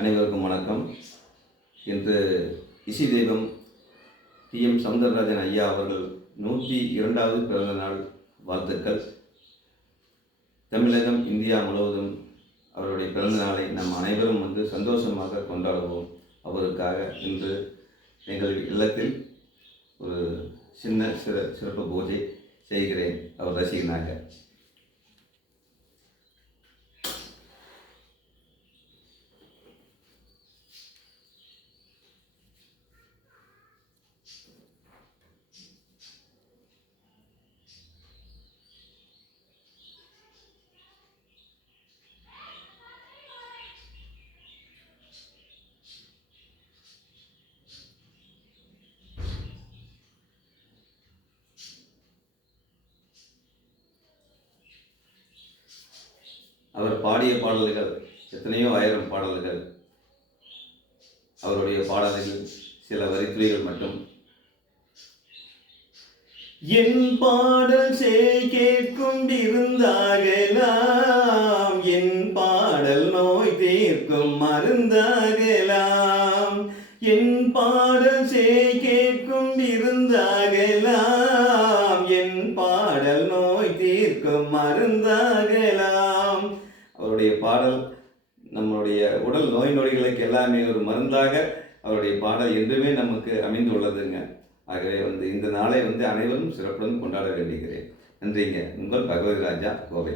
அனைவருக்கும் வணக்கம். இன்று இசை தெய்வம் டி.எம். சௌந்தரராஜன் ஐயா அவர்கள் 102வது பிறந்த நாள் வாழ்த்துக்கள். தமிழகம், இந்தியா முழுவதும் அவருடைய பிறந்த நாளை நம் அனைவரும் சந்தோஷமாக கொண்டாடுவோம். அவருக்காக இன்று எங்கள் இல்லத்தில் ஒரு சின்ன சிறப்பு பூஜை செய்கிறேன். அவர் ரசிகனாக. அவர் பாடிய பாடல்கள் எத்தனையோ ஆயிரம் பாடல்கள். அவருடைய பாடல்கள் சில வரித்துறைகள் மட்டும். என் பாடல் கேட்கும் இருந்தாகலாம், என் பாடல் நோய் தீர்க்கும் மருந்தாகலாம். என் பாடல் கேட்கும் இருந்தாகலாம், என் பாடல் நோய் தீர்க்கும் மருந்தாகலாம். அவருடைய பாடல் நம்மளுடைய உடல் நோய் நொடிகளுக்கு எல்லாமே ஒரு மருந்தாக அவருடைய பாடல் என்றுமே நமக்கு அமைந்துள்ளதுங்க. ஆகவே இந்த நாளை அனைவரும் சிறப்புடன் கொண்டாட வேண்டுகிறேன். நன்றிங்க. உங்கள் பகவதி ராஜா, கோவை.